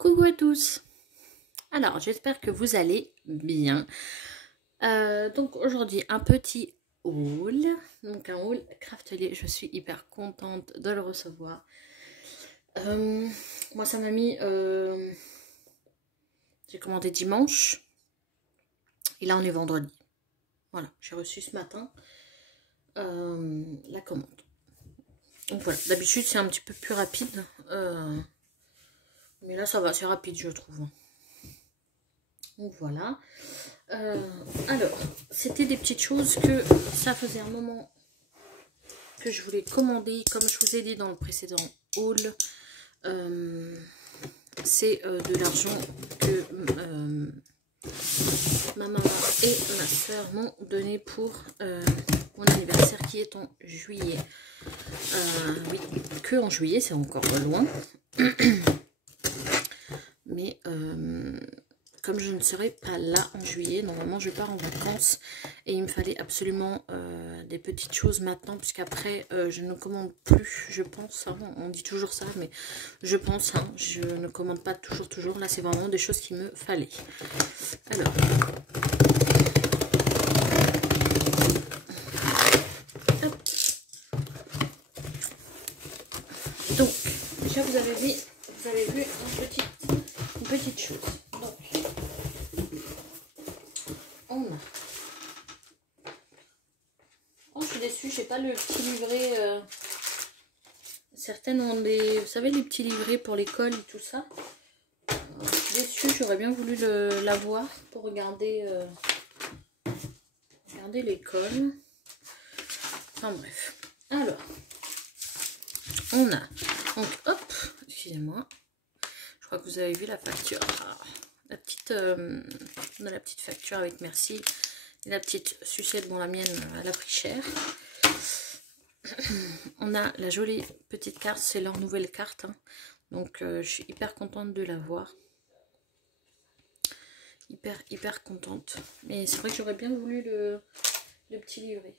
Coucou à tous. Alors j'espère que vous allez bien. Donc aujourd'hui un petit haul, donc un haul Craftelier. Je suis hyper contente de le recevoir. Moi ça m'a mis, j'ai commandé dimanche et là on est vendredi. Voilà, j'ai reçu ce matin la commande. Donc voilà, d'habitude c'est un petit peu plus rapide, mais là ça va, c'est rapide je trouve. Donc voilà. Alors, c'était des petites choses que ça faisait un moment que je voulais commander. Comme je vous ai dit dans le précédent haul, c'est de l'argent que ma maman et ma soeur m'ont donné pour mon anniversaire qui est en juillet. Oui, que en juillet, c'est encore loin. Mais comme je ne serai pas là en juillet, normalement je pars en vacances et il me fallait absolument des petites choses maintenant, puisqu'après je ne commande plus, je pense, hein, on dit toujours ça, mais je pense, hein, je ne commande pas toujours, là c'est vraiment des choses qu'il me fallait. Alors, hop. Donc, déjà vous avez vu une petite chose. Donc, on a... Oh, je suis déçue, j'ai pas le petit livret. Certaines ont des... Vous savez, les petits livrets pour l'école et tout ça. Je suis déçue, j'aurais bien voulu l'avoir pour regarder l'école. Enfin bref. Alors, on a... Donc, hop, excusez-moi. Je crois que vous avez vu la facture. La petite... on a la petite facture avec merci. Et la petite sucette, bon la mienne, elle a pris cher. On a la jolie petite carte, c'est leur nouvelle carte. Hein. Donc je suis hyper contente de l'avoir. Hyper contente. Mais c'est vrai que j'aurais bien voulu le petit livret.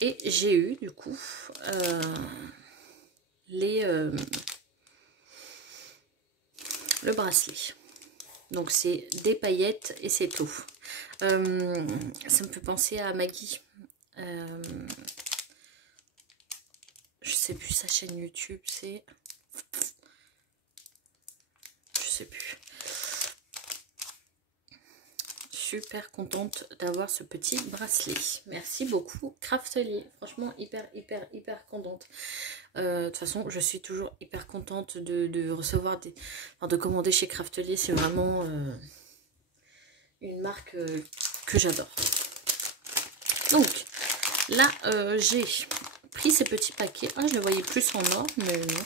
Et j'ai eu du coup le bracelet. Donc c'est des paillettes et c'est tout. Ça me fait penser à Maggie. Je sais plus sa chaîne YouTube, c'est... Je sais plus. Super contente d'avoir ce petit bracelet. Merci beaucoup Craftelier. Franchement hyper contente. De toute façon je suis toujours hyper contente de recevoir des... Enfin, de commander chez Craftelier. C'est vraiment une marque que j'adore. Donc là j'ai pris ces petits paquets. Ah, je les voyais plus en or, mais non.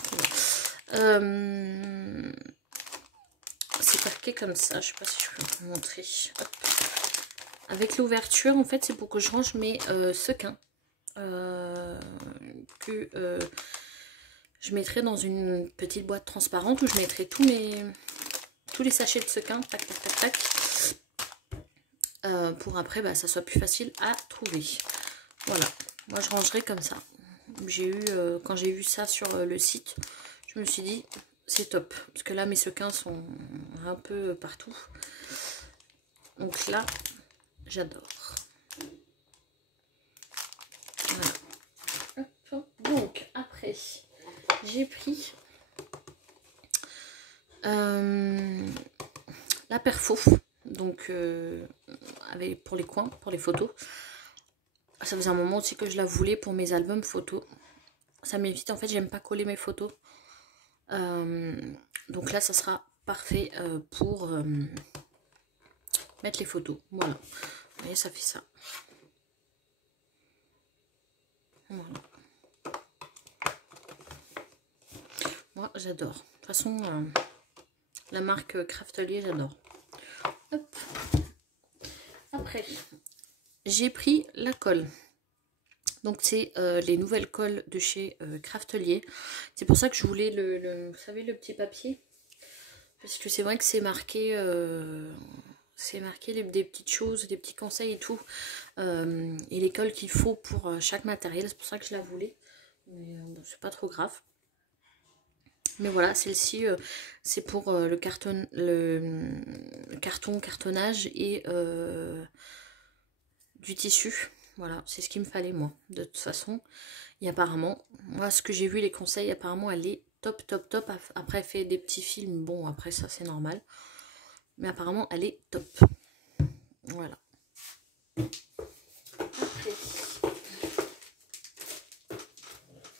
C'est parqué comme ça. Je sais pas si je peux vous montrer. Hop. Avec l'ouverture, en fait, c'est pour que je range mes sequins. Que je mettrai dans une petite boîte transparente où je mettrai tous les sachets de sequins. Tac. Pour après, bah, ça soit plus facile à trouver. Voilà. Moi, je rangerai comme ça. J'ai eu, quand j'ai vu ça sur le site, je me suis dit, c'est top. Parce que là, mes sequins sont un peu partout. Donc là, j'adore. Voilà. Hop. Donc, après, j'ai pris la perfo. Donc, pour les coins, pour les photos. Ça faisait un moment aussi que je la voulais pour mes albums photos. Ça m'évite, en fait, j'aime pas coller mes photos. Donc là, ça sera parfait pour mettre les photos. Voilà. Vous voyez, ça fait ça. Voilà. Moi, j'adore. De toute façon, la marque Craftelier, j'adore. Hop. Après, j'ai pris la colle. Donc c'est les nouvelles colles de chez Craftelier. C'est pour ça que je voulais vous savez, le petit papier. Parce que c'est vrai que c'est marqué des petites choses, des petits conseils et tout. Et les colles qu'il faut pour chaque matériel. C'est pour ça que je la voulais. Mais bon, c'est pas trop grave. Mais voilà, celle-ci, c'est pour le cartonnage et du tissu. Voilà, c'est ce qu'il me fallait moi, de toute façon. Et apparemment, moi ce que j'ai vu, les conseils, apparemment elle est top, top, top. Après elle fait des petits films, bon après ça c'est normal. Mais apparemment elle est top. Voilà. Après.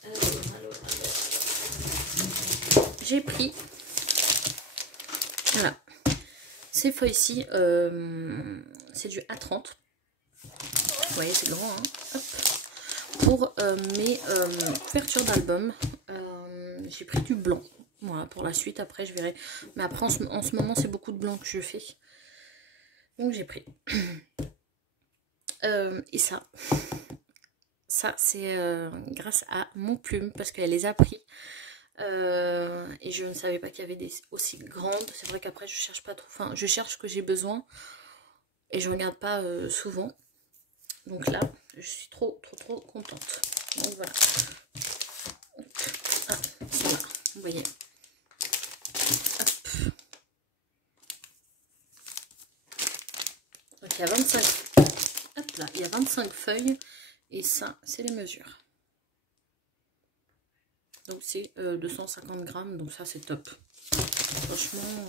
Alors. J'ai pris, voilà, ces feuilles-ci, c'est du A30. Vous voyez, c'est grand, hein. Hop. Pour mes couvertures d'album, j'ai pris du blanc. Voilà, pour la suite, après, je verrai. Mais après, en ce moment, c'est beaucoup de blanc que je fais. Donc, j'ai pris. Et ça c'est grâce à mon plume, parce qu'elle les a pris. Et je ne savais pas qu'il y avait des aussi grandes. C'est vrai qu'après, je cherche pas trop. Enfin, je cherche ce que j'ai besoin. Et je regarde pas souvent. Donc là, je suis trop contente. Donc voilà. Ah, voilà, vous voyez. Hop. Donc il y a 25. Hop là, il y a 25 feuilles. Et ça, c'est les mesures. Donc c'est 250 grammes. Donc ça, c'est top. Franchement,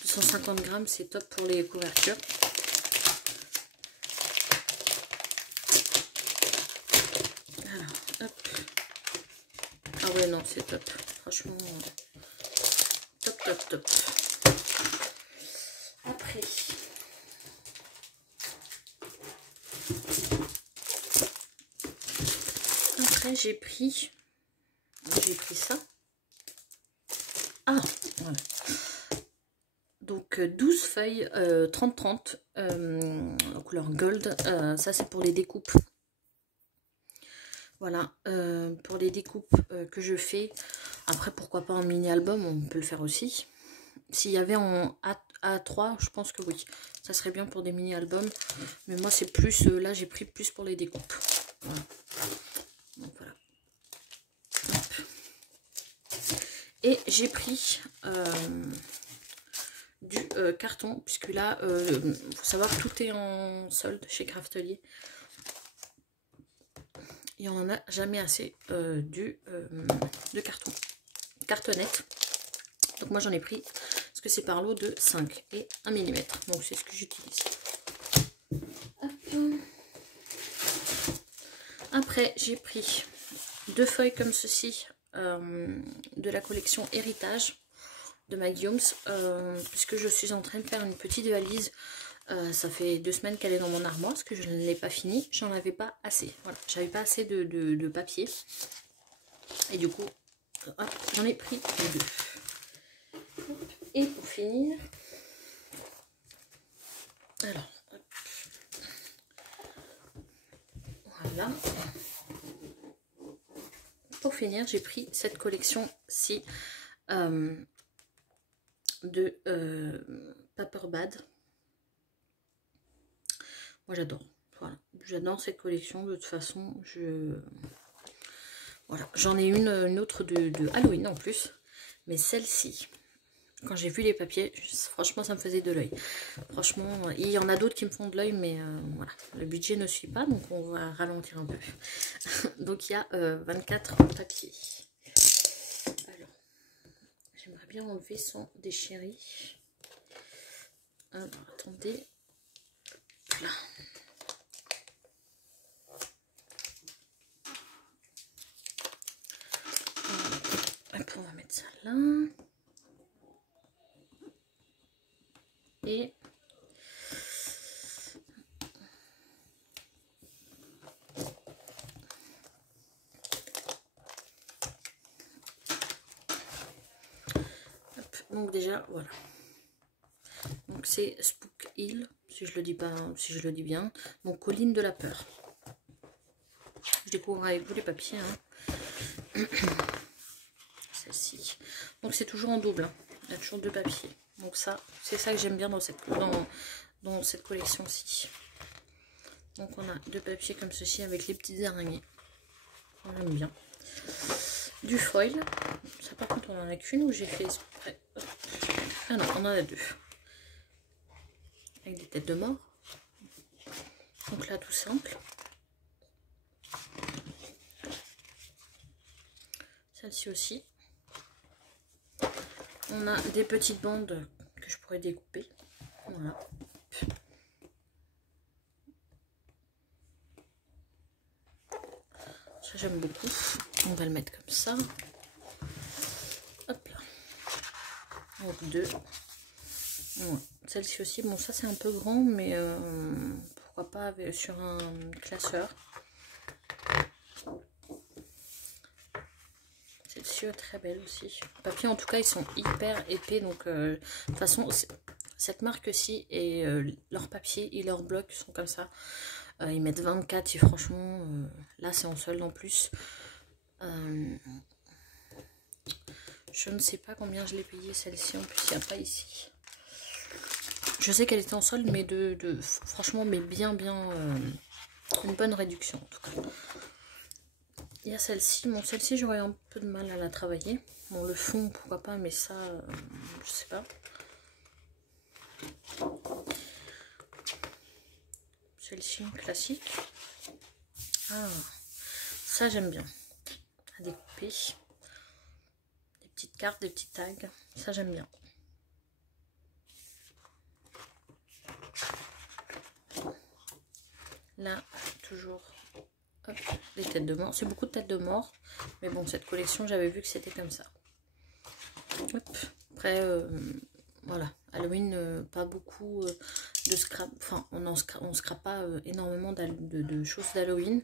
250 grammes, c'est top pour les couvertures. Ah ouais, non, c'est top. Franchement, top. Après, j'ai pris ça. Ah, voilà. Donc 12 feuilles 30-30 en couleur gold. Ça, c'est pour les découpes. Voilà, pour les découpes que je fais. Après, pourquoi pas en mini-album, on peut le faire aussi. S'il y avait en A3, je pense que oui. Ça serait bien pour des mini-albums. Mais moi, c'est plus, là, j'ai pris plus pour les découpes. Voilà. Donc, voilà. Hop. Et j'ai pris du carton, puisque là, faut savoir, tout est en solde chez Craftelier. Il n'y en a jamais assez de cartonnette. Donc moi j'en ai pris, parce que c'est par lot de 5 et 1 mm. Donc c'est ce que j'utilise. Après j'ai pris 2 feuilles comme ceci de la collection Héritage de My Guillaumes, puisque je suis en train de faire une petite valise. Ça fait 2 semaines qu'elle est dans mon armoire, parce que je ne l'ai pas finie. J'en avais pas assez. Voilà, j'avais pas assez de papier. Et du coup, j'en ai pris 2. Et pour finir, alors, hop. Voilà. Pour finir, j'ai pris cette collection-ci de Paperbad. Moi j'adore. Voilà. J'adore cette collection. De toute façon, voilà. J'en ai une autre de Halloween en plus. Mais celle-ci, quand j'ai vu les papiers, franchement ça me faisait de l'œil. Franchement, il y en a d'autres qui me font de l'œil, mais voilà, le budget ne suit pas, donc on va ralentir un peu. Donc il y a 24 papiers. Alors, j'aimerais bien enlever son déchiré. Alors, attendez. Là. Hop, on va mettre ça là. Et hop, donc déjà voilà. Donc c'est Spook Hill, si je le dis pas, si je le dis bien. Donc colline de la peur. Je découvre avec vous les papiers. Hein. Celle-ci. Donc c'est toujours en double. Hein. Il y a toujours 2 papiers. Donc ça, c'est ça que j'aime bien dans cette collection-ci. Donc on a 2 papiers comme ceci avec les petites araignées. J'aime bien. du foil. Ça par contre on en a qu'une où j'ai fait exprès. Ah non, on en a deux. Avec des têtes de mort. Donc là tout simple. Celle-ci aussi. On a des petites bandes que je pourrais découper. Voilà. Ça j'aime beaucoup. On va le mettre comme ça. Hop là. Donc deux. Ouais. Celle-ci aussi, bon ça c'est un peu grand, mais pourquoi pas avec, sur un classeur. Celle-ci est très belle aussi. Le papier en tout cas ils sont hyper épais, donc de toute façon cette marque-ci et leur papier et leur bloc sont comme ça. Ils mettent 24 et franchement là c'est en solde en plus. Je ne sais pas combien je l'ai payé celle-ci, en plus il n'y a pas ici. Je sais qu'elle était en solde, mais franchement, mais bien, une bonne réduction en tout cas. Il y a celle-ci. Bon, celle-ci, j'aurais un peu de mal à la travailler. Bon, le fond, pourquoi pas, mais ça, je sais pas. Celle-ci, classique. Ah, ça, j'aime bien. À découper. Des petites cartes, des petits tags. Ça, j'aime bien. Là, toujours hop, des têtes de mort. C'est beaucoup de têtes de mort. Mais bon, cette collection, j'avais vu que c'était comme ça. Hop. Après, voilà. Halloween, pas beaucoup de scrap. Enfin, on scrape pas énormément de choses d'Halloween.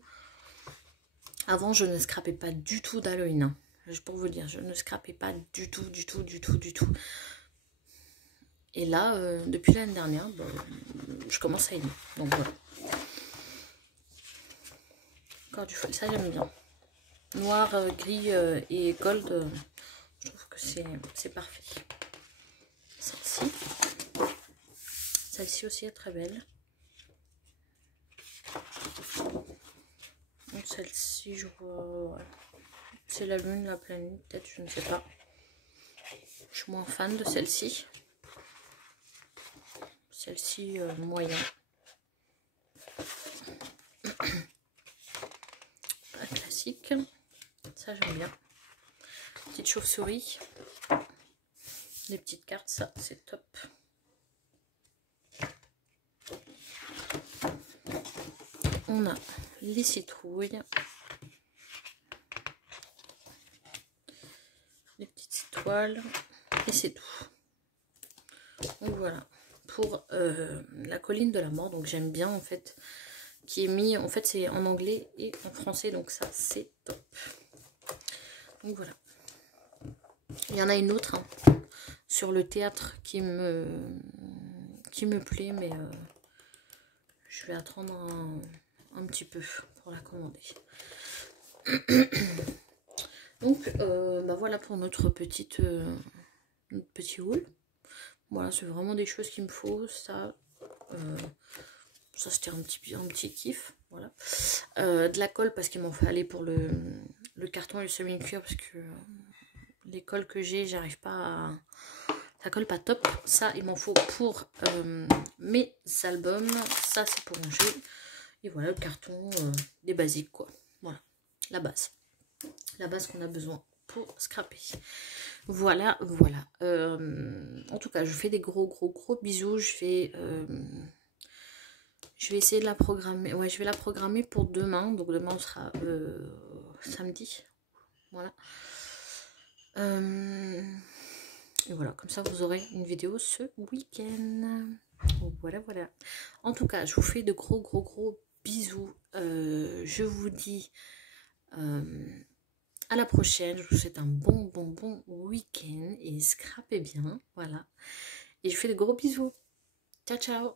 Avant, je ne scrapais pas du tout d'Halloween. Hein. Pour vous dire, je ne scrapais pas du tout. Et là, depuis l'année dernière, bah, je commence à aimer. Donc voilà. Encore du foil, ça j'aime bien. Noir, gris et gold, je trouve que c'est parfait. Celle-ci. Celle-ci aussi est très belle. Donc celle-ci, je vois... C'est la lune, la pleine lune, peut-être, je ne sais pas. Je suis moins fan de celle-ci. Celle-ci, moyen. La classique. Ça, j'aime bien. Petite chauve-souris. Les petites cartes, ça, c'est top. On a les citrouilles. Les petites étoiles. Et c'est tout. Donc voilà. Pour la colline de la mort. Donc j'aime bien en fait. Qui est mis, en fait c'est en anglais et en français. Donc ça c'est top. Donc voilà. Il y en a une autre hein, sur le théâtre qui me plaît. Mais je vais attendre un petit peu pour la commander. Donc bah voilà pour notre petit haul. Voilà, c'est vraiment des choses qu'il me faut. Ça c'était un petit kiff. Voilà. De la colle parce qu'il m'en fallait pour le carton et le semi-cuir parce que les colles que j'ai, j'arrive pas à... Ça colle pas top. Ça, il m'en faut pour mes albums. Ça, c'est pour ranger. Et voilà, le carton des basiques, quoi. Voilà, la base. La base qu'on a besoin pour scraper. Voilà. En tout cas, je vous fais des gros bisous. Je vais essayer de la programmer. Ouais, je vais la programmer pour demain. Donc demain, on sera samedi. Voilà. Et voilà, comme ça, vous aurez une vidéo ce week-end. Voilà. En tout cas, je vous fais de gros bisous. Je vous dis à la prochaine. Je vous souhaite un bon week-end et scrapez bien. Voilà. Et je vous fais de gros bisous. Ciao.